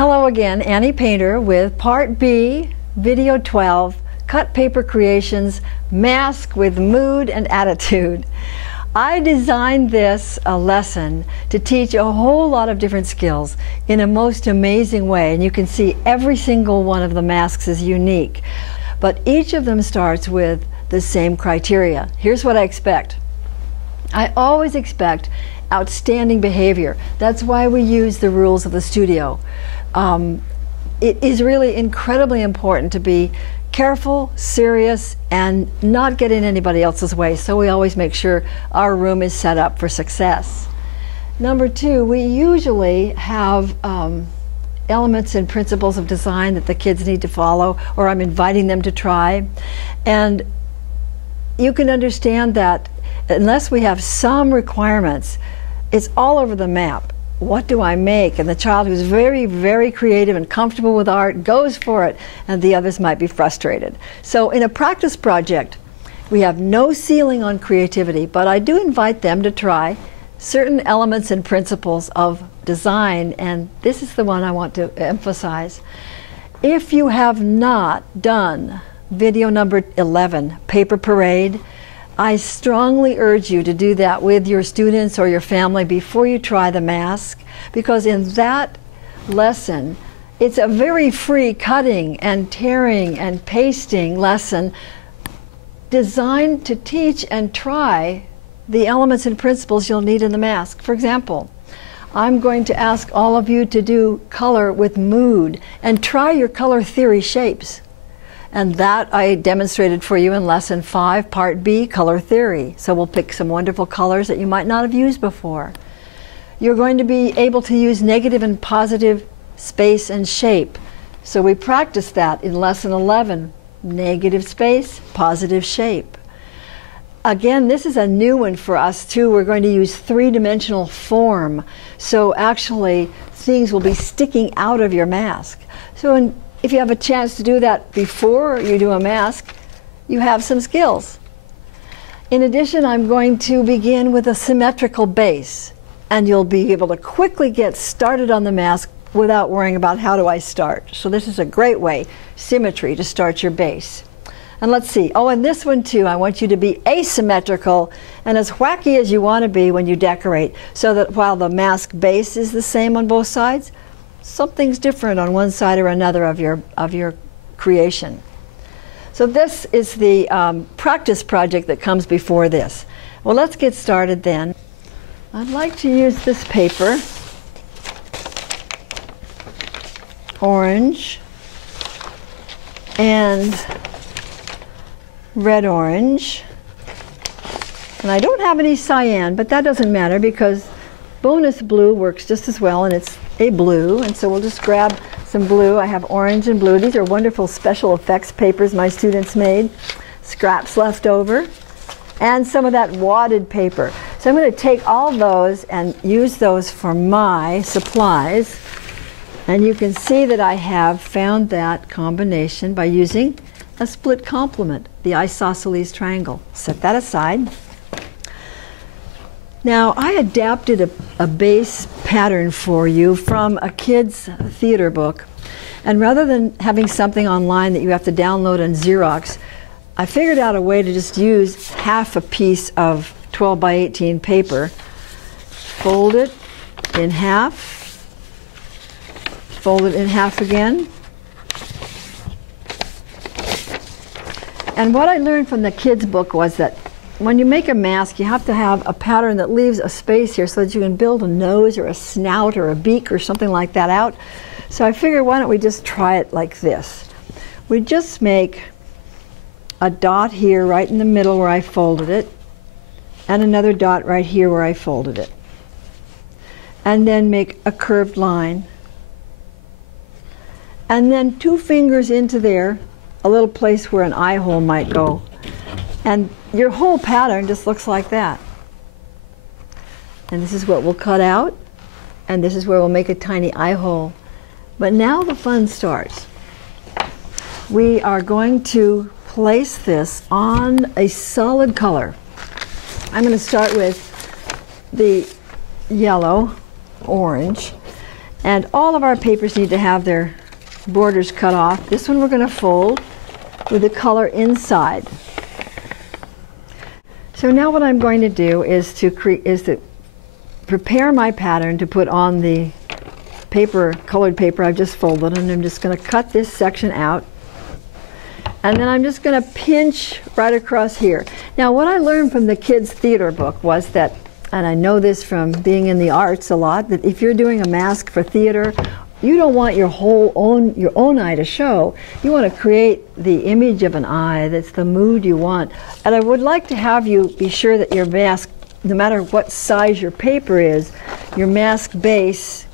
Hello again, Annie Painter with Part B, Video 12, Cut Paper Creations, Mask with Mood and Attitude. I designed this lesson to teach a whole lot of different skills in a most amazing way, and you can see every single one of the masks is unique, but each of them starts with the same criteria. Here's what I expect. I always expect outstanding behavior. That's why we use the rules of the studio. It is really incredibly important to be careful, serious, and not get in anybody else's way. So we always make sure our room is set up for success. Number two, we usually have elements and principles of design that the kids need to follow, or I'm inviting them to try. And you can understand that unless we have some requirements, it's all over the map. What do I make? And the child who's very, very creative and comfortable with art goes for it, and the others might be frustrated. So in a practice project, we have no ceiling on creativity, but I do invite them to try certain elements and principles of design, and this is the one I want to emphasize. If you have not done video number 11, Paper Parade, I strongly urge you to do that with your students or your family before you try the mask, because in that lesson, it's a very free cutting and tearing and pasting lesson designed to teach and try the elements and principles you'll need in the mask. For example, I'm going to ask all of you to do color with mood and try your color theory shapes. And that I demonstrated for you in Lesson 5, Part B, Color Theory. So we'll pick some wonderful colors that you might not have used before. You're going to be able to use negative and positive space and shape. So we practiced that in Lesson 11, negative space, positive shape. Again, this is a new one for us too. We're going to use three-dimensional form. So actually, things will be sticking out of your mask. So if you have a chance to do that before you do a mask, you have some skills. In addition, I'm going to begin with a symmetrical base, and you'll be able to quickly get started on the mask without worrying about how do I start. So this is a great way, symmetry, to start your base. And let's see, oh, and this one too, I want you to be asymmetrical and as wacky as you want to be when you decorate, so that while the mask base is the same on both sides, something's different on one side or another of your creation. So this is the practice project that comes before this. Well, let's get started then. I'd like to use this paper, orange and red orange. And I don't have any cyan, but that doesn't matter because bonus blue works just as well, and it's a blue, and so we'll just grab some blue. I have orange and blue. These are wonderful special effects papers my students made, scraps left over, and some of that wadded paper. So I'm going to take all those and use those for my supplies, and you can see that I have found that combination by using a split complement, the isosceles triangle. Set that aside. Now, I adapted a base pattern for you from a kid's theater book, and rather than having something online that you have to download and Xerox, I figured out a way to just use half a piece of 12 by 18 paper, fold it in half, fold it in half again. And what I learned from the kids' book was that when you make a mask, you have to have a pattern that leaves a space here so that you can build a nose or a snout or a beak or something like that out. So I figured, why don't we just try it like this? We just make a dot here right in the middle where I folded it, and another dot right here where I folded it. And then make a curved line. And then 2 fingers into there, a little place where an eye hole might go. And your whole pattern just looks like that. And this is what we'll cut out, and this is where we'll make a tiny eye hole. But now the fun starts. We are going to place this on a solid color. I'm going to start with the yellow, orange, And all of our papers need to have their borders cut off. This one we're going to fold with the color inside. So now what I'm going to do is to prepare my pattern to put on the paper, colored paper I've just folded, and I'm just going to cut this section out. And then I'm just going to pinch right across here. Now what I learned from the kids' theater book was that, and I know this from being in the arts a lot, that if you're doing a mask for theater, you don't want your own eye to show. You want to create the image of an eye that's the mood you want. And I would like to have you be sure that your mask, no matter what size your paper is, your mask base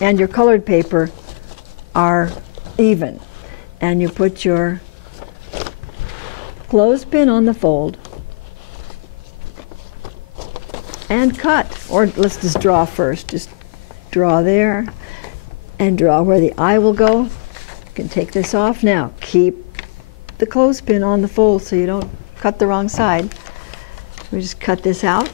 and your colored paper are even. And you put your clothespin on the fold and cut. Or let's just draw first. Just draw there and draw where the eye will go. You can take this off now. Keep the clothespin on the fold so you don't cut the wrong side. We just cut this out.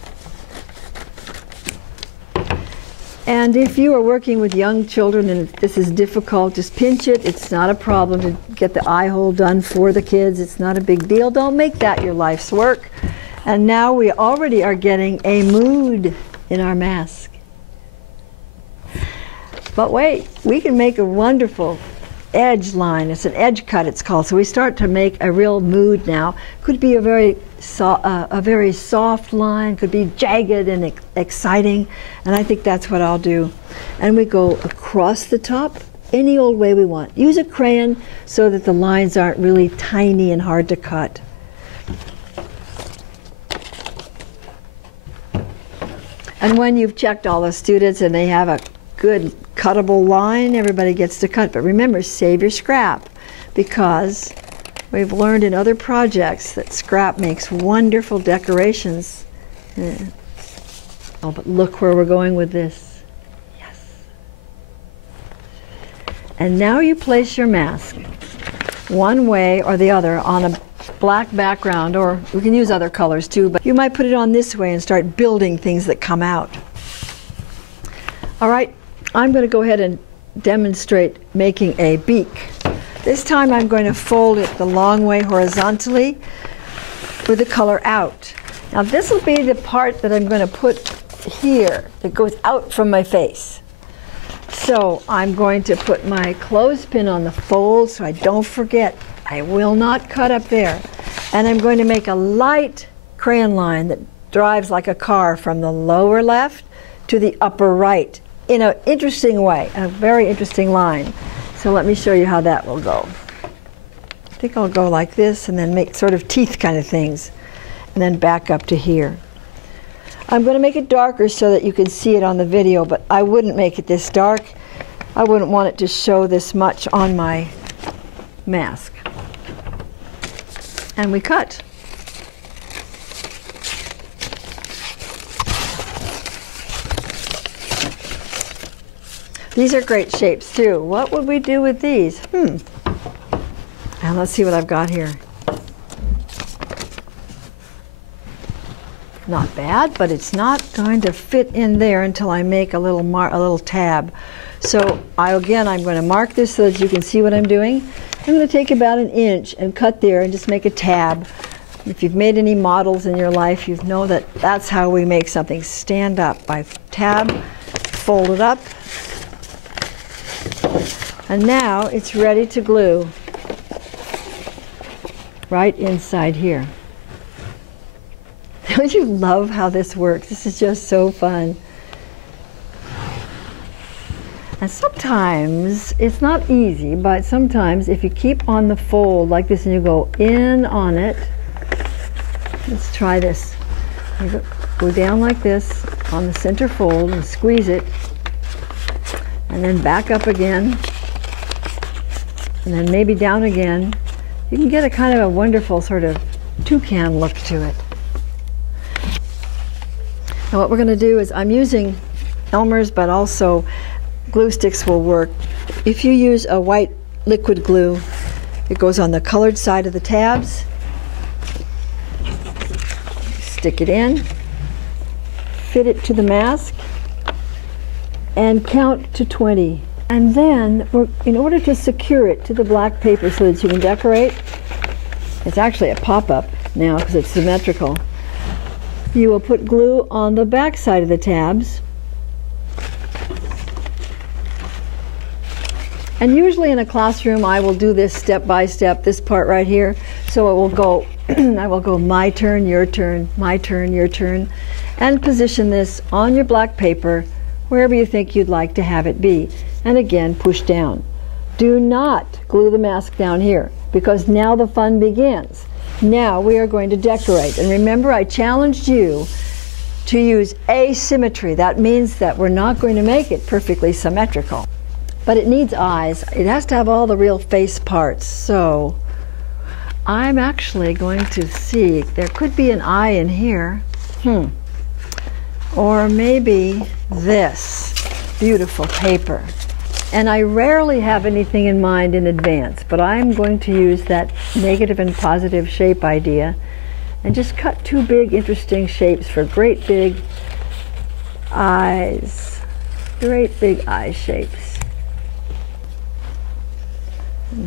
And if you are working with young children and if this is difficult, just pinch it. It's not a problem to get the eye hole done for the kids. It's not a big deal. Don't make that your life's work. And now we already are getting a mood in our mask. But wait, we can make a wonderful edge line. It's an edge cut, it's called. So we start to make a real mood now. Could be a very soft line, could be jagged and exciting, and I think that's what I'll do. And we go across the top any old way we want. Use a crayon so that the lines aren't really tiny and hard to cut. And when you've checked all the students and they have a good cuttable line, everybody gets to cut. But remember, save your scrap, because we've learned in other projects that scrap makes wonderful decorations. Oh, but look where we're going with this. Yes. And now you place your mask one way or the other on a black background, or we can use other colors too, but you might put it on this way and start building things that come out. All right, I'm going to go ahead and demonstrate making a beak. This time I'm going to fold it the long way horizontally with the color out. Now this will be the part that I'm going to put here that goes out from my face. So I'm going to put my clothespin on the fold so I don't forget. I will not cut up there. And I'm going to make a light crayon line that drives like a car from the lower left to the upper right in an interesting way, a very interesting line. So let me show you how that will go. I think I'll go like this and then make sort of teeth kind of things and then back up to here. I'm going to make it darker so that you can see it on the video, but I wouldn't make it this dark. I wouldn't want it to show this much on my mask. And we cut. These are great shapes too. What would we do with these? And let's see what I've got here. Not bad, but it's not going to fit in there until I make a little tab. So I'm going to mark this so that you can see what I'm doing. I'm going to take about 1 inch and cut there and just make a tab. If you've made any models in your life, you know that that's how we make something stand up, by tab, fold it up, and now it's ready to glue right inside here. Don't you love how this works? This is just so fun. And sometimes it's not easy, but sometimes if you keep on the fold like this and you go in on it, let's try this. You go down like this on the center fold and squeeze it, and then back up again, and then maybe down again. You can get a kind of a wonderful sort of toucan look to it. Now what we're going to do is, I'm using Elmer's, but also glue sticks will work. If you use a white liquid glue, it goes on the colored side of the tabs. Stick it in, fit it to the mask, and count to 20. And then, in order to secure it to the black paper so that you can decorate, it's actually a pop-up now because it's symmetrical. You will put glue on the back side of the tabs. And usually in a classroom I will do this step by step, this part right here. So it will go, I will go my turn, your turn, my turn, your turn, and position this on your black paper wherever you think you'd like to have it be. And again, push down. Do not glue the mask down here because now the fun begins. Now we are going to decorate. And remember, I challenged you to use asymmetry. That means that we're not going to make it perfectly symmetrical. But it needs eyes. It has to have all the real face parts. So I'm actually going to see, there could be an eye in here. Or maybe this beautiful paper. And I rarely have anything in mind in advance, but I'm going to use that negative and positive shape idea and just cut two big interesting shapes for great big eyes. Great big eye shapes.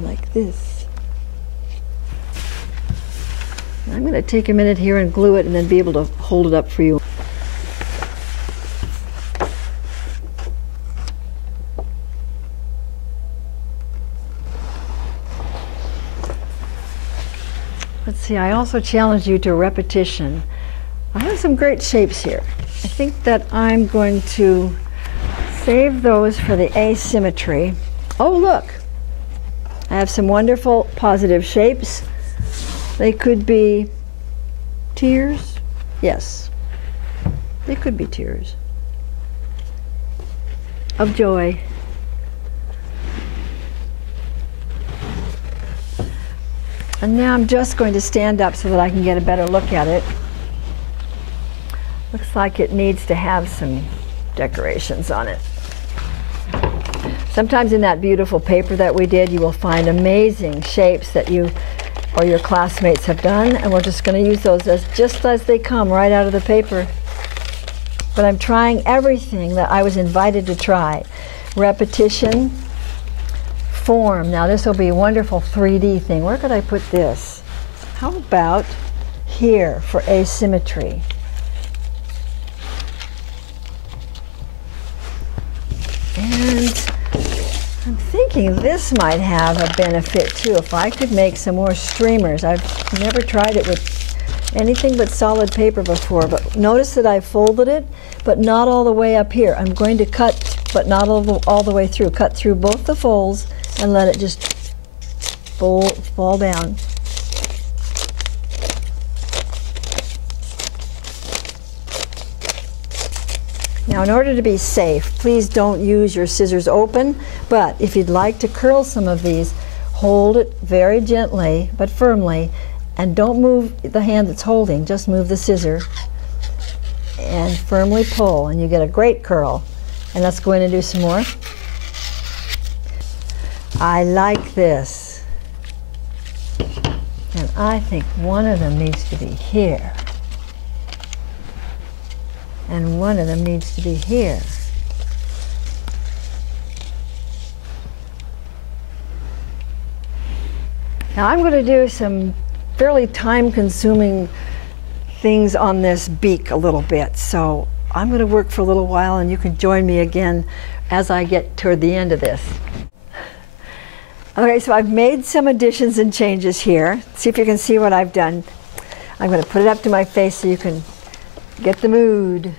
Like this. I'm going to take a minute here and glue it and then be able to hold it up for you. Let's see, I also challenge you to repetition. I have some great shapes here. I think that I'm going to save those for the asymmetry. Oh, look! I have some wonderful positive shapes. They could be tears. Yes, they could be tears of joy. And now I'm just going to stand up so that I can get a better look at it. Looks like it needs to have some decorations on it. Sometimes in that beautiful paper that we did, you will find amazing shapes that you or your classmates have done, and we're just going to use those just as they come right out of the paper. But I'm trying everything that I was invited to try. Repetition, form. Now this will be a wonderful 3D thing. Where could I put this? How about here for asymmetry? And I'm thinking this might have a benefit too. If I could make some more streamers. I've never tried it with anything but solid paper before, but notice that I folded it, but not all the way up here. I'm going to cut, but not all the way through. Cut through both the folds and let it just fall down. Now, in order to be safe, please don't use your scissors open, but if you'd like to curl some of these, hold it very gently but firmly, and don't move the hand that's holding, just move the scissor and firmly pull, and you get a great curl. And let's go in and do some more. I like this. And I think one of them needs to be here. And one of them needs to be here. Now I'm going to do some fairly time-consuming things on this beak a little bit. So I'm going to work for a little while and you can join me again as I get toward the end of this. Okay, so I've made some additions and changes here. See if you can see what I've done. I'm going to put it up to my face so you can get the mood.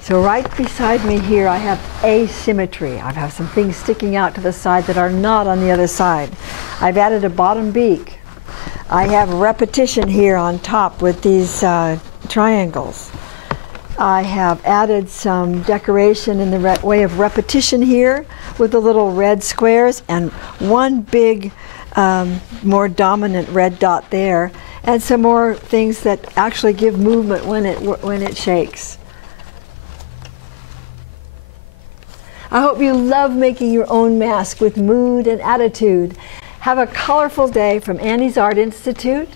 So right beside me here I have asymmetry. I have some things sticking out to the side that are not on the other side. I've added a bottom beak. I have repetition here on top with these triangles. I have added some decoration in the way of repetition here with the little red squares and one big more dominant red dot there, and some more things that actually give movement when it shakes. I hope you love making your own mask with mood and attitude. Have a colorful day from Annie's Art Institute.